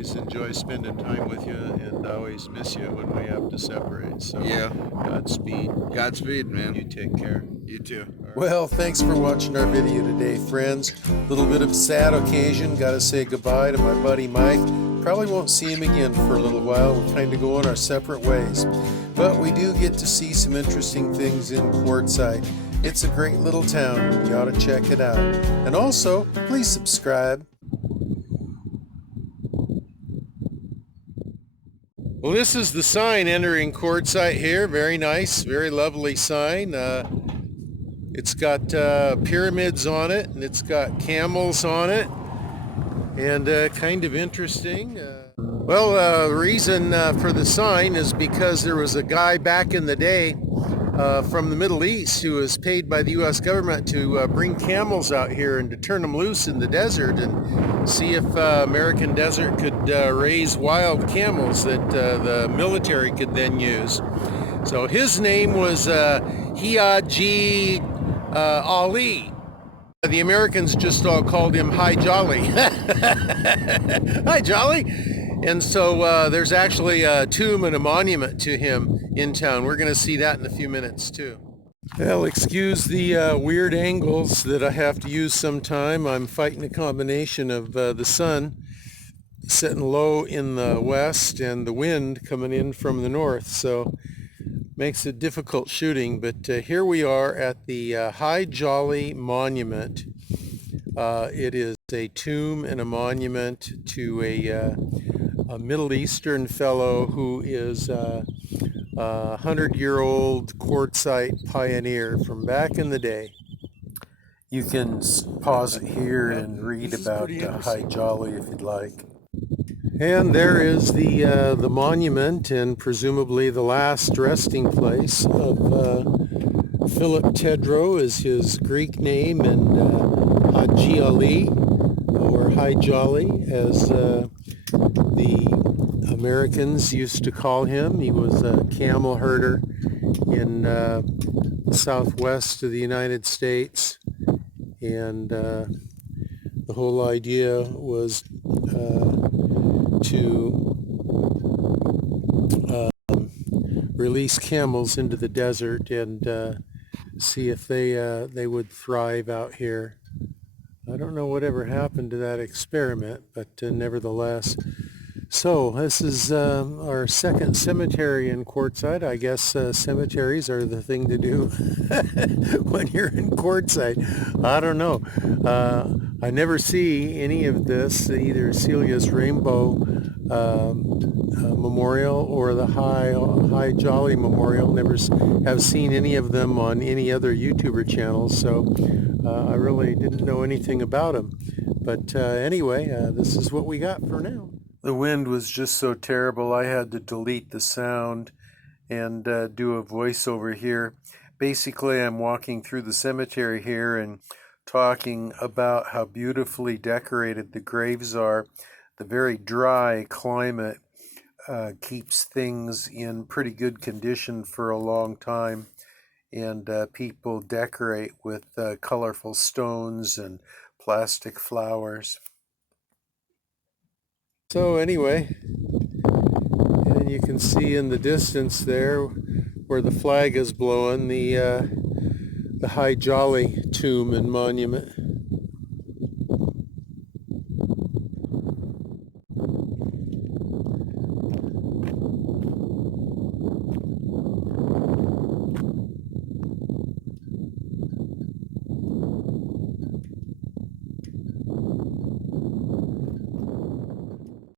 always enjoy spending time with you, and I always miss you when we have to separate. So Yeah. Godspeed. Godspeed, man. You take care. You too. Well, thanks for watching our video today, friends. Little bit of sad occasion. Got to say goodbye to my buddy Mike. Probably won't see him again for a little while. We're kind of going our separate ways. But we do get to see some interesting things in Quartzite. It's a great little town. You ought to check it out. And also, please subscribe. Well, this is the sign entering Quartzite here. Very nice, very lovely sign. It's got pyramids on it, and it's got camels on it, and kind of interesting. The reason for the sign is because there was a guy back in the day from the Middle East who was paid by the U.S. government to bring camels out here and to turn them loose in the desert and see if American desert could raise wild camels that the military could then use. So his name was Hadji Ali. The Americans just all called him Hi Jolly. Hi Jolly. And so there's actually a tomb and a monument to him in town. We're going to see that in a few minutes too. Well, excuse the weird angles that I have to use sometime. I'm fighting a combination of the sun setting low in the west and the wind coming in from the north, so makes it difficult shooting. But here we are at the Hi Jolly Monument. It is a tomb and a monument to a Middle Eastern fellow who is a 100-year-old Quartzite pioneer from back in the day. You can pause it here and read about Hi Jolly if you'd like. And there is the monument, and presumably the last resting place of Philip Tedro is his Greek name, and Hadji Ali, or Hi Jolly, as the Americans used to call him. He was a camel herder in the southwest of the United States, and the whole idea was to release camels into the desert and see if they would thrive out here. I don't know whatever happened to that experiment, but nevertheless. So this is our second cemetery in Quartzite. I guess cemeteries are the thing to do when you're in Quartzite. I don't know. I never see any of this, either Celia's Rainbow Memorial or the Hi Jolly Memorial. Never have seen any of them on any other YouTuber channels, so I really didn't know anything about them. But anyway, this is what we got for now. The wind was just so terrible I had to delete the sound and do a voiceover here. Basically, I'm walking through the cemetery here and talking about how beautifully decorated the graves are. The very dry climate keeps things in pretty good condition for a long time, and people decorate with colorful stones and plastic flowers. So anyway, and you can see in the distance there where the flag is blowing, the Hi Jolly tomb and monument.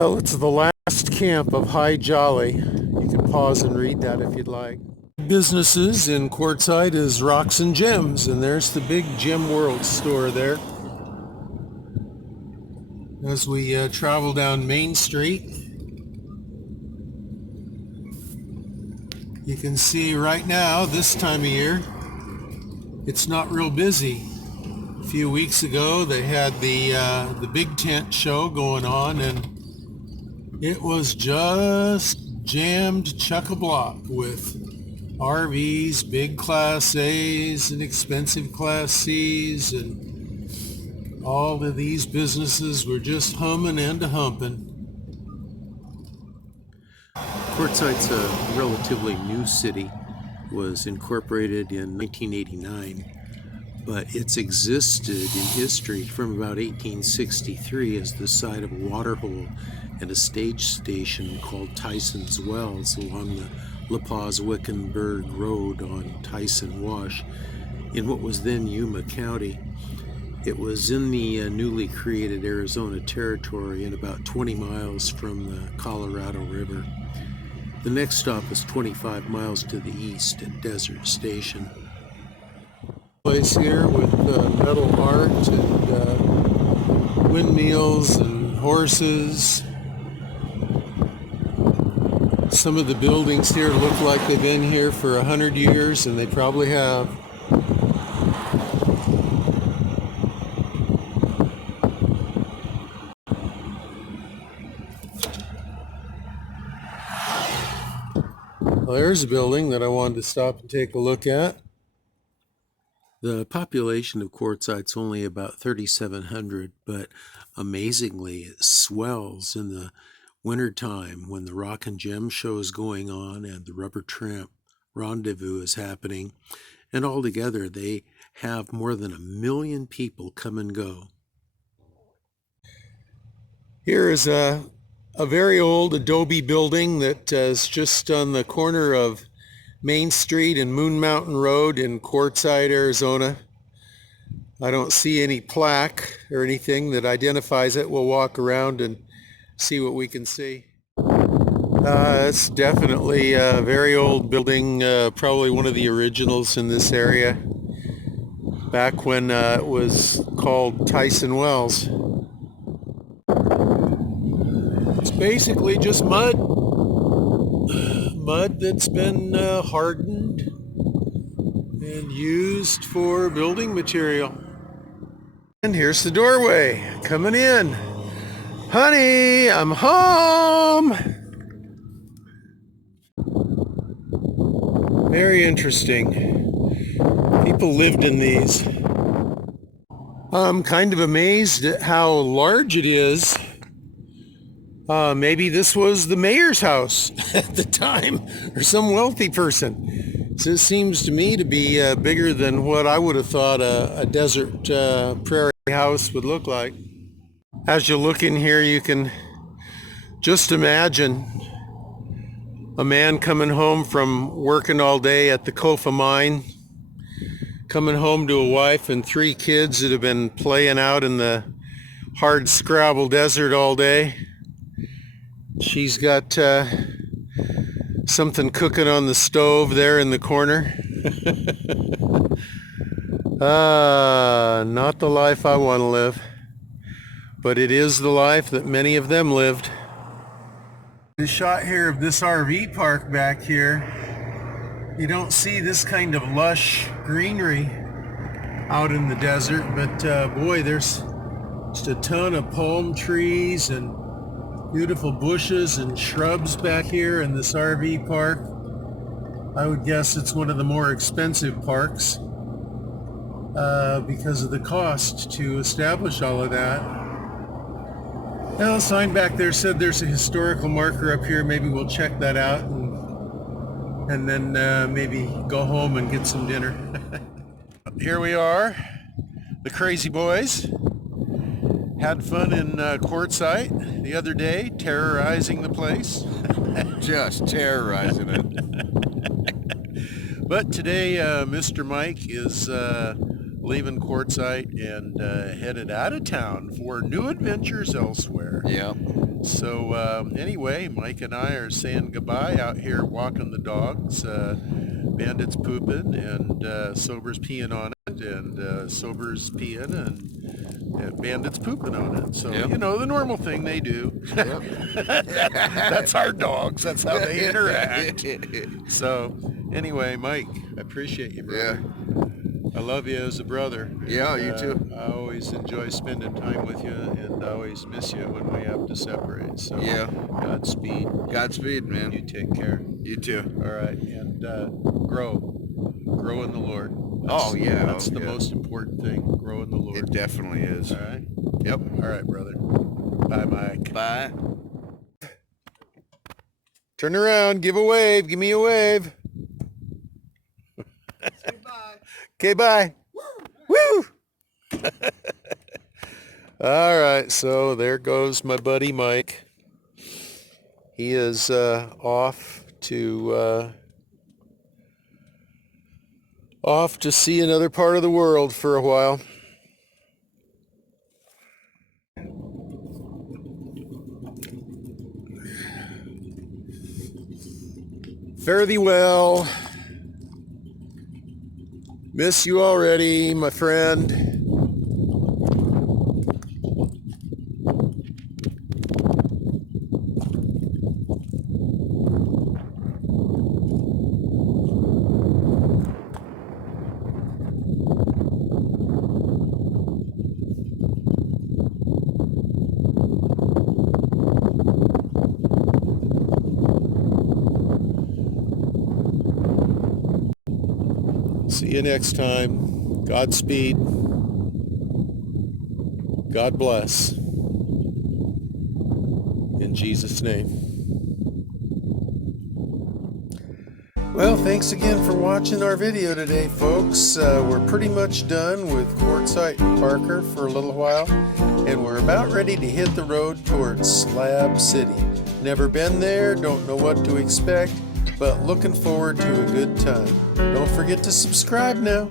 Well, it's the last camp of Hi Jolly. You can pause and read that if you'd like. Businesses in Quartzite is Rocks and Gems, and there's the big Gem World store there. As we travel down Main Street, you can see right now, this time of year, it's not real busy. A few weeks ago, they had the big tent show going on, and it was just jammed chock-a-block with RVs, big Class A's and expensive Class C's, and all of these businesses were just humming and humping. Quartzite's a relatively new city, was incorporated in 1989, but it's existed in history from about 1863 as the site of a waterhole and a stage station called Tyson's Wells along the La Paz-Wickenburg Road on Tyson Wash in what was then Yuma County. It was in the newly created Arizona Territory and about 20 miles from the Colorado River. The next stop is 25 miles to the east at Desert Station. Place here with metal art and windmills and horses. Some of the buildings here look like they've been here for 100 years, and they probably have. Well, there's a building that I wanted to stop and take a look at. The population of Quartzite's only about 3,700, but amazingly it swells in the wintertime when the Rock and Gem show is going on and the Rubber Tramp Rendezvous is happening. And altogether they have more than 1 million people come and go. Here is a very old adobe building that is just on the corner of Main Street and Moon Mountain Road in Quartzsite, Arizona. I don't see any plaque or anything that identifies it. We'll walk around and see what we can see. It's definitely a very old building, probably one of the originals in this area, back when it was called Tyson Wells. It's basically just mud that's been hardened and used for building material. And here's the doorway coming in. Honey, I'm home. Very interesting. People lived in these. I'm kind of amazed at how large it is. Maybe this was the mayor's house at the time, or some wealthy person. So it seems to me to be bigger than what I would have thought a desert prairie house would look like. As you look in here, you can just imagine a man coming home from working all day at the Kofa mine, coming home to a wife and 3 kids that have been playing out in the hard scrabble desert all day. She's got something cooking on the stove there in the corner. Not the life I want to live, but it is the life that many of them lived. The shot here of this RV park back here, you don't see this kind of lush greenery out in the desert, but boy, there's just a ton of palm trees and beautiful bushes and shrubs back here in this RV park. I would guess it's one of the more expensive parks because of the cost to establish all of that. Now, the sign back there said there's a historical marker up here. Maybe we'll check that out and then maybe go home and get some dinner. Here we are, the crazy boys. Had fun in Quartzsite the other day, terrorizing the place. Just terrorizing it. But today, Mr. Mike is leaving Quartzsite and headed out of town for new adventures elsewhere. Yeah. So anyway, Mike and I are saying goodbye out here walking the dogs. Bandit's pooping and Sober's peeing on it, and Sober's peeing and Bandit's pooping on it. So, yep. You know, the normal thing they do. Yep. That's our dogs. That's how they interact. So anyway, Mike, I appreciate you, brother. Yeah. I love you as a brother. Yeah, And, you too. I always enjoy spending time with you, and I always miss you when we have to separate. So Yeah. Godspeed. Godspeed, man. You take care. You too. All right, and grow in the Lord. Oh, yeah. That's the yeah. most important thing. Grow in the Lord. It definitely is. All right. Yep. All right, brother. Bye, Mike. Bye. Turn around, give a wave, give me a wave. Say bye. Okay, bye. Woo! All right, so there goes my buddy Mike. He is off to see another part of the world for a while. Fare thee well. Miss you already, my friend. See you next time. Godspeed. God bless. In Jesus' name. Well, thanks again for watching our video today, folks. We're pretty much done with Quartzite and Parker for a little while, and we're about ready to hit the road towards Slab City. Never been there, don't know what to expect, but looking forward to a good time. Don't forget to subscribe now.